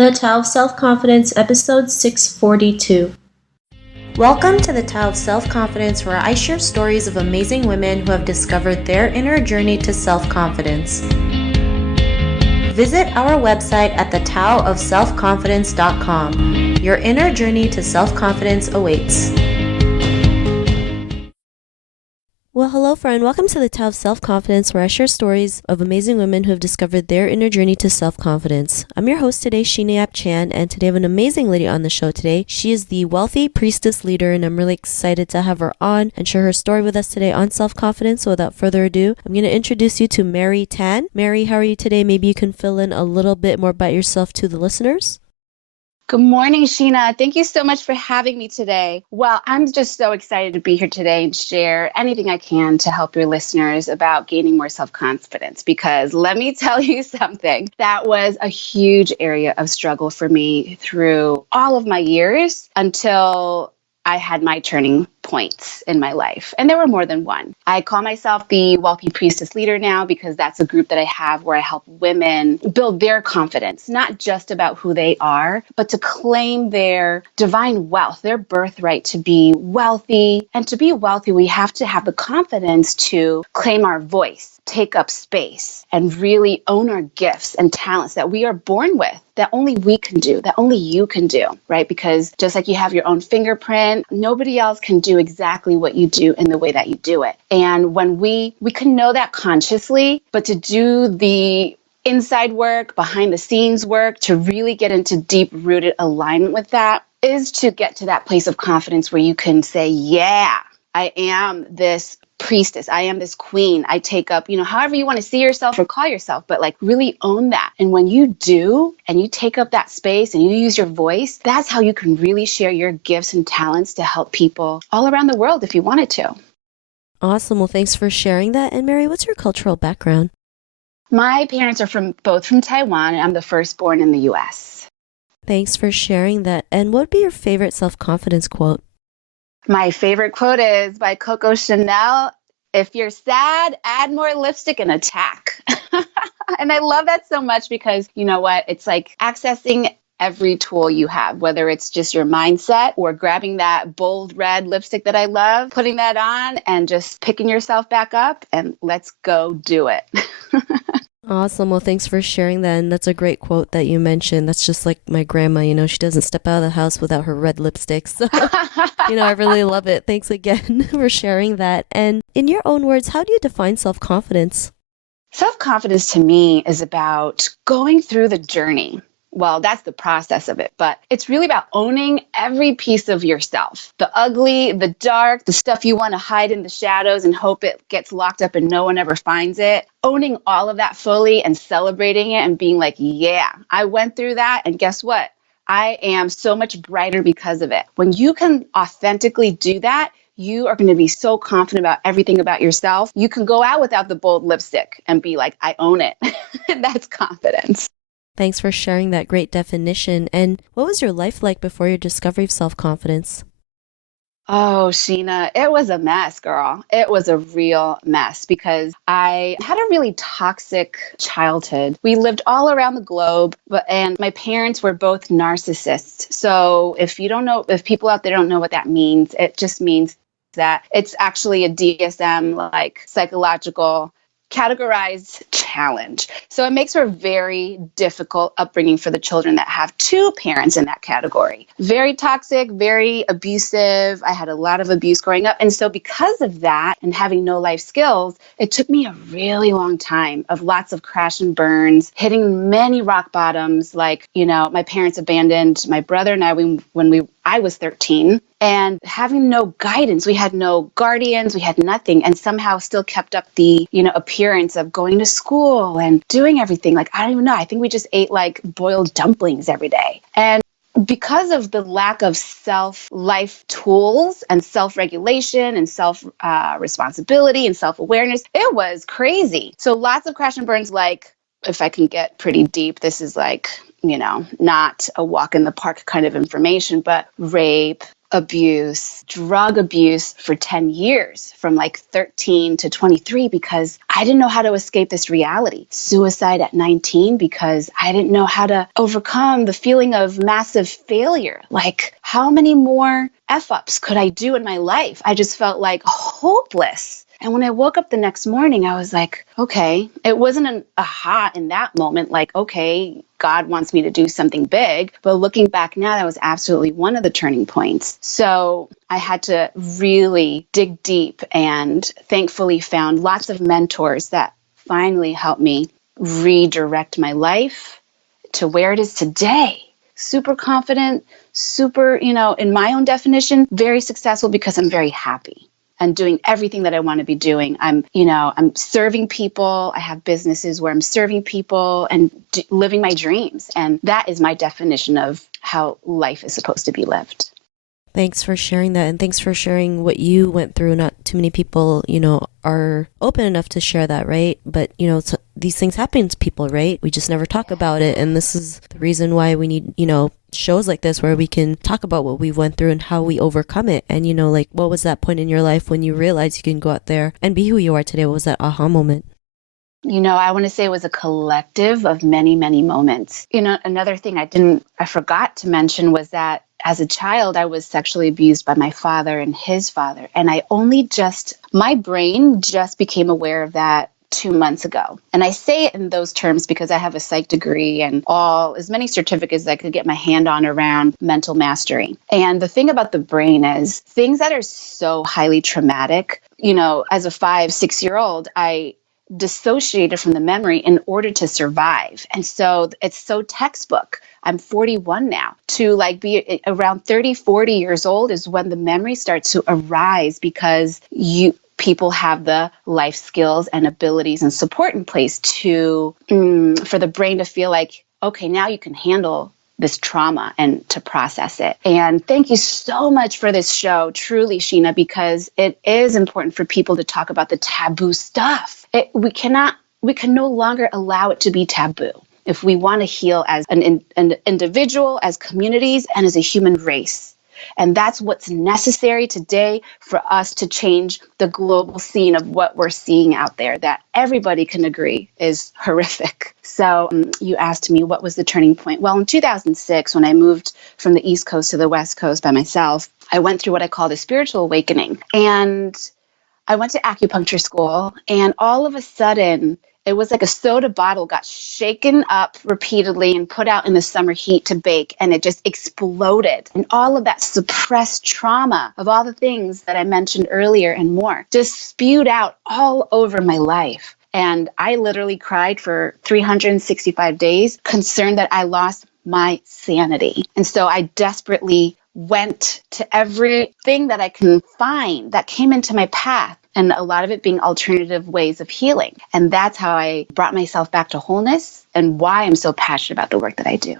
The Tao of Self-Confidence, episode 642. Welcome to the Tao of Self-Confidence, where I share stories of amazing women who have discovered their inner journey to self-confidence. Visit our website at thetaoofselfconfidence.com. Your inner journey to self-confidence awaits. Well, hello friend. Welcome to the Tao of Self-Confidence, where I share stories of amazing women who have discovered their inner journey to self-confidence. I'm your host today, Sheena Chan, and today I have an amazing lady on the show today. She is the Wealthy Priestess Leader, and I'm really excited to have her on and share her story with us today on self-confidence. So without further ado, I'm going to introduce you to Mary Tan. Mary, how are you today? Maybe you can fill in a little bit more about yourself to the listeners. Good morning, Sheena. Thank you so much for having me today. Well, I'm just so excited to be here today and share anything I can to help your listeners about gaining more self-confidence, because let me tell you something, that was a huge area of struggle for me through all of my years until I had my turning points in my life. And there were more than one. I call myself the Wealthy Priestess Leader now because that's a group that I have where I help women build their confidence, not just about who they are, but to claim their divine wealth, their birthright to be wealthy. And to be wealthy, we have to have the confidence to claim our voice, take up space, and really own our gifts and talents that we are born with, that only we can do, that only you can do, right? Because just like you have your own fingerprint, nobody else can do exactly what you do in the way that you do it. And when we can know that consciously, but to do the inside work, behind the scenes work, to really get into deep rooted alignment with that, is to get to that place of confidence where you can say, yeah, I am this priestess. I am this queen. I take up, however you want to see yourself or call yourself, but like really own that. And when you do, and you take up that space and you use your voice, that's how you can really share your gifts and talents to help people all around the world if you wanted to. Awesome. Well, thanks for sharing that. And Mary, what's your cultural background? My parents are both from Taiwan, and I'm the firstborn in the U.S. Thanks for sharing that. And what would be your favorite self-confidence quote? My favorite quote is by Coco Chanel: "If you're sad, add more lipstick and attack." And I love that so much because you know what? It's like accessing every tool you have, whether it's just your mindset or grabbing that bold red lipstick that I love, putting that on and just picking yourself back up and let's go do it. Awesome. Well, thanks for sharing that. And that's a great quote that you mentioned. That's just like my grandma, she doesn't step out of the house without her red lipstick. So, I really love it. Thanks again for sharing that. And in your own words, how do you define self-confidence? Self-confidence to me is about going through the journey. Well, that's the process of it, but it's really about owning every piece of yourself. The ugly, the dark, the stuff you want to hide in the shadows and hope it gets locked up and no one ever finds it. Owning all of that fully and celebrating it and being like, yeah, I went through that. And guess what? I am so much brighter because of it. When you can authentically do that, you are going to be so confident about everything about yourself. You can go out without the bold lipstick and be like, I own it. And that's confidence. Thanks for sharing that great definition. And what was your life like before your discovery of self-confidence? Oh, Sheena, it was a mess, girl. It was a real mess because I had a really toxic childhood. We lived all around the globe, and my parents were both narcissists. So if people out there don't know what that means, it just means that it's actually a DSM, like psychological categorized challenge. So it makes for a very difficult upbringing for the children that have two parents in that category. Very toxic, very abusive. I had a lot of abuse growing up. And so because of that and having no life skills, it took me a really long time of lots of crash and burns, hitting many rock bottoms. Like, my parents abandoned my brother and I when I was 13. And having no guidance, we had no guardians, we had nothing, and somehow still kept up the, appearance of going to school and doing everything. Like, I don't even know. I think we just ate like boiled dumplings every day. And because of the lack of self-life tools and self-regulation and self-responsibility and self-awareness, it was crazy. So lots of crash and burns, like, if I can get pretty deep, this is like, not a walk in the park kind of information, but rape, abuse, drug abuse for 10 years, from like 13 to 23, because I didn't know how to escape this reality. Suicide at 19 because I didn't know how to overcome the feeling of massive failure. Like, how many more F-ups could I do in my life? I just felt like hopeless. And when I woke up the next morning, I was like, okay, it wasn't an aha in that moment, like, okay, God wants me to do something big. But looking back now, that was absolutely one of the turning points. So I had to really dig deep, and thankfully found lots of mentors that finally helped me redirect my life to where it is today. Super confident, super, in my own definition, very successful because I'm very happy and doing everything that I want to be doing. I'm serving people. I have businesses where I'm serving people and living my dreams. And that is my definition of how life is supposed to be lived. Thanks for sharing that. And thanks for sharing what you went through. Not too many people, are open enough to share that, right? But, these things happen to people, right? We just never talk about it. And this is the reason why we need, shows like this where we can talk about what we went through and how we overcome it. And, what was that point in your life when you realized you can go out there and be who you are today? What was that aha moment? I want to say it was a collective of many, many moments. Another thing I forgot to mention was that as a child, I was sexually abused by my father and his father. And my brain just became aware of that 2 months ago. And I say it in those terms because I have a psych degree and as many certificates I could get my hand on around mental mastery. And the thing about the brain is things that are so highly traumatic, as a 5-6-year-old, I dissociated from the memory in order to survive. And so it's so textbook. I'm 41 now. To be around 30, 40 years old is when the memory starts to arise, because people have the life skills and abilities and support in place for the brain to feel like, okay, now you can handle this trauma and to process it. And thank you so much for this show, truly, Sheena, because it is important for people to talk about the taboo stuff. We can no longer allow it to be taboo if we want to heal as an individual, as communities, and as a human race. And that's what's necessary today for us to change the global scene of what we're seeing out there that everybody can agree is horrific. So you asked me, what was the turning point? Well, in 2006, when I moved from the East Coast to the West Coast by myself, I went through what I call a spiritual awakening. And I went to acupuncture school, and all of a sudden, it was like a soda bottle got shaken up repeatedly and put out in the summer heat to bake, and it just exploded. And all of that suppressed trauma of all the things that I mentioned earlier and more just spewed out all over my life. And I literally cried for 365 days, concerned that I lost my sanity. And so I desperately went to everything that I can find that came into my path, and a lot of it being alternative ways of healing. And that's how I brought myself back to wholeness, and why I'm so passionate about the work that I do.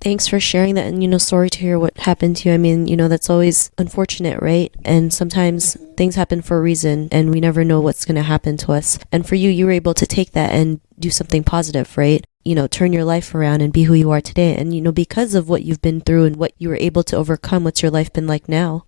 Thanks for sharing that. And, sorry to hear what happened to you. I mean, that's always unfortunate, right? And sometimes things happen for a reason, and we never know what's going to happen to us. And for you were able to take that and do something positive, right? Turn your life around and be who you are today. And, because of what you've been through and what you were able to overcome, what's your life been like now?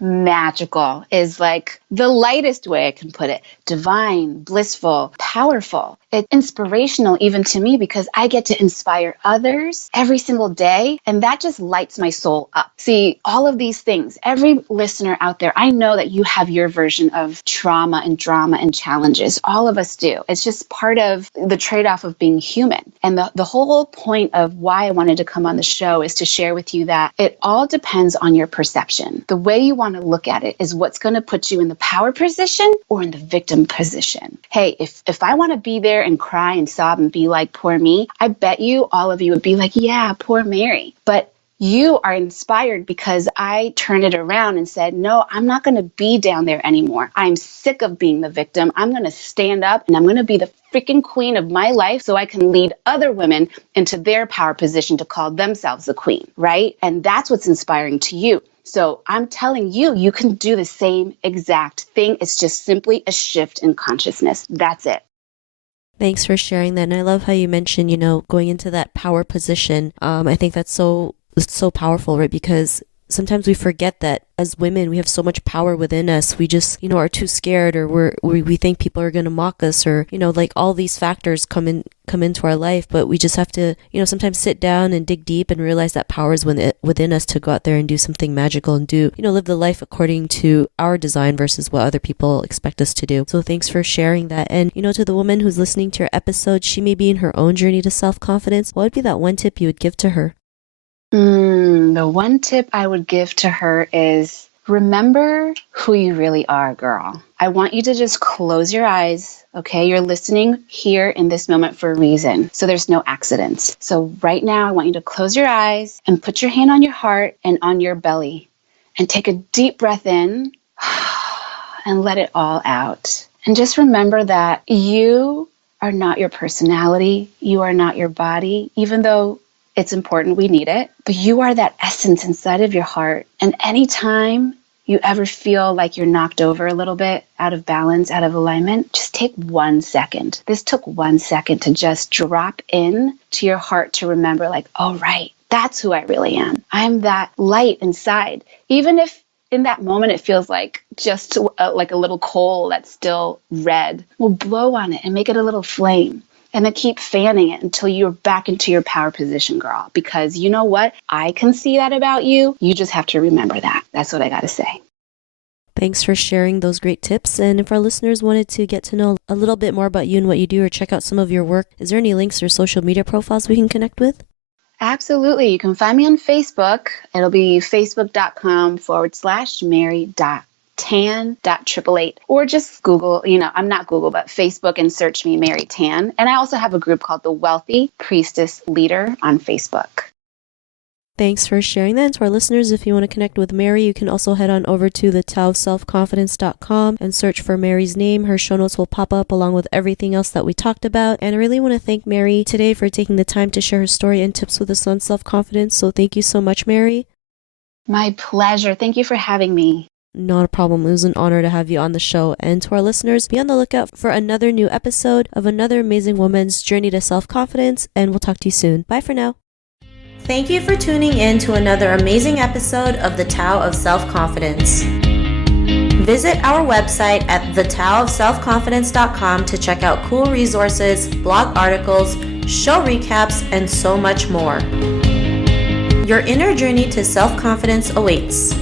Magical is like the lightest way I can put it. Divine, blissful, powerful. It's inspirational even to me, because I get to inspire others every single day. And that just lights my soul up. See, all of these things, every listener out there, I know that you have your version of trauma and drama and challenges. All of us do. It's just part of the trade-off of being human. And the whole point of why I wanted to come on the show is to share with you that it all depends on your perception. The way you want to look at it is what's going to put you in the power position or in the victim position. Hey, if I want to be there and cry and sob and be like, poor me, I bet you all of you would be like, yeah, poor Mary. But you are inspired because I turned it around and said, no, I'm not going to be down there anymore. I'm sick of being the victim. I'm going to stand up and I'm going to be the freaking queen of my life, so I can lead other women into their power position to call themselves the queen, right? And that's what's inspiring to you. So I'm telling you, you can do the same exact thing. It's just simply a shift in consciousness. That's it. Thanks for sharing that. And I love how you mentioned, going into that power position. I think that's so powerful, right? Because sometimes we forget that as women, we have so much power within us. We just, are too scared, or we think people are going to mock us, or, like all these factors come into our life. But we just have to, sometimes sit down and dig deep and realize that power is within us to go out there and do something magical and do, live the life according to our design versus what other people expect us to do. So thanks for sharing that. And, to the woman who's listening to your episode, she may be in her own journey to self-confidence. What would be that one tip you would give to her? The one tip I would give to her is remember who you really are, girl. I want you to just close your eyes. Okay, you're listening here in this moment for a reason. So there's no accidents. So right now, I want you to close your eyes and put your hand on your heart and on your belly and take a deep breath in and let it all out. And just remember that you are not your personality. You are not your body, even though it's important, we need it, but you are that essence inside of your heart. And anytime you ever feel like you're knocked over a little bit, out of balance, out of alignment, just take 1 second. This took 1 second to just drop in to your heart to remember like, oh, right, that's who I really am. I'm that light inside. Even if in that moment it feels like just like a little coal that's still red, we'll blow on it and make it a little flame. And then keep fanning it until you're back into your power position, girl. Because you know what? I can see that about you. You just have to remember that. That's what I got to say. Thanks for sharing those great tips. And if our listeners wanted to get to know a little bit more about you and what you do or check out some of your work, is there any links or social media profiles we can connect with? Absolutely. You can find me on Facebook. It'll be facebook.com/Mary.Tan.888, or just Google, I'm not Google, but Facebook, and search me, Mary Tan. And I also have a group called the Wealthy Priestess Leader on Facebook. Thanks for sharing that. And to our listeners, if you want to connect with Mary, you can also head on over to thetaoofselfconfidence.com and search for Mary's name. Her show notes will pop up along with everything else that we talked about. And I really want to thank Mary today for taking the time to share her story and tips with us on self-confidence. So thank you so much, Mary. My pleasure. Thank you for having me. Not a problem. It was an honor to have you on the show. And to our listeners, be on the lookout for another new episode of another amazing woman's journey to self-confidence. And we'll talk to you soon. Bye for now. Thank you for tuning in to another amazing episode of The Tao of Self-Confidence. Visit our website at thetaoofselfconfidence.com to check out cool resources, blog articles, show recaps, and so much more. Your inner journey to self-confidence awaits.